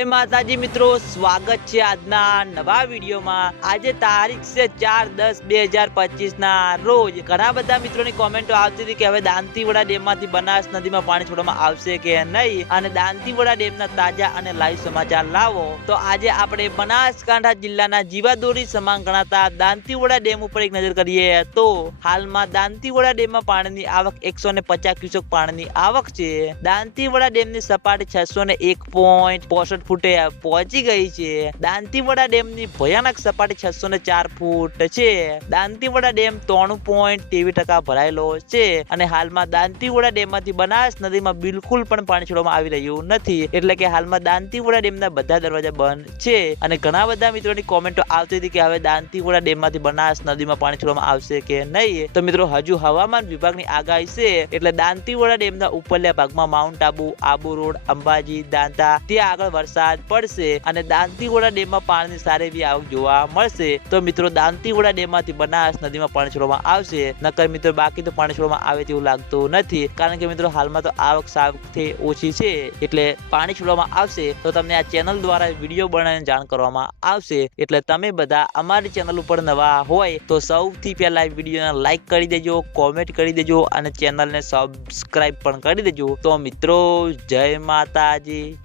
જય માતાજી મિત્રો, સ્વાગત છે આજના નવા વિડીયોમાં. આજે તારીખ છે ચાર દસ બે હજાર પચીસ ના રોજ ઘણા બધા મિત્રોની કોમેન્ટો આવતી હતી કે હવે દાંતીવડા ડેમમાંથી બનાસ નદીમાં પાણી છોડવામાં આવશે કે નહીં? અને દાંતીવડા ડેમના તાજા અને લાઈવ સમાચાર લાવો. તો આજે આપણે બનાસકાંઠા જિલ્લાના જીવાદોરી સમાન ગણાતા દાંતીવડા ડેમ ઉપર એક નજર કરીએ તો હાલમાં દાંતીવડા ડેમમાં પાણીની આવક એકસો ને પચાસ ક્યુસેક પાણીની આવક છે. દાંતીવડા ડેમની સપાટી છસો ને એક પોઈન્ટ પોસઠ ફૂટે પહોંચી ગઈ છે. દાંતીવડા ડેમની ભયાનક સપાટી છસો ને ચાર ફૂટ છે. દાંતીવાડા ડેમ ત્રણ પોઈન્ટ તેવી ટકા ભરાયેલો છે અને હાલમાં દાંતીવડા ડેમમાંથી બનાસ નદીમાં બિલકુલ પણ પાણી છોડવામાં આવી રહ્યું નથી. એટલે કે હાલમાં દાંતીવડા ડેમના બધા દરવાજા બંધ છે અને ઘણા બધા મિત્રોની કોમેન્ટો આવતી હતી કે હવે દાંતીવડા ડેમમાંથી બનાસ નદીમાં પાણી છોડવામાં આવશે કે નહીં. તો મિત્રો, હજુ હવામાન વિભાગની આગાહી છે એટલે દાંતીવડા ડેમના ઉપરલા ભાગમાં માઉન્ટ આબુ આબુ રોડ, અંબાજી, દાંતા, ત્યાં આગળ વરસાદ પડશે અને દાંતીવડા ડેમમાં પાણીની સારી એવી આવક જોવા મળશે. તો મિત્રો, દાંતીવડા ડેમમાંથી બનાસ નદીમાં પાણી છોડવામાં આવશે. નકર મિત્રો, બાકી તો પાણી છોડવામાં આવે તેવું લાગતું નથી. કારણ કે મિત્રો, હાલમાં તો આવક સાવથી ઓછી છે. એટલે પાણી છોડવામાં આવશે તો તમને આ ચેનલ દ્વારા વીડિયો બનાવીને જાણ કરવામાં આવશે. એટલે તમે બધા અમારી ચેનલ ઉપર નવા હોય તો સૌથી પહેલા વિડીયોને લાઈક કરી દેજો, કોમેન્ટ કરી દેજો અને ચેનલને સબસ્ક્રાઇબ પણ કરી દેજો. તો મિત્રો, જય માતાજી.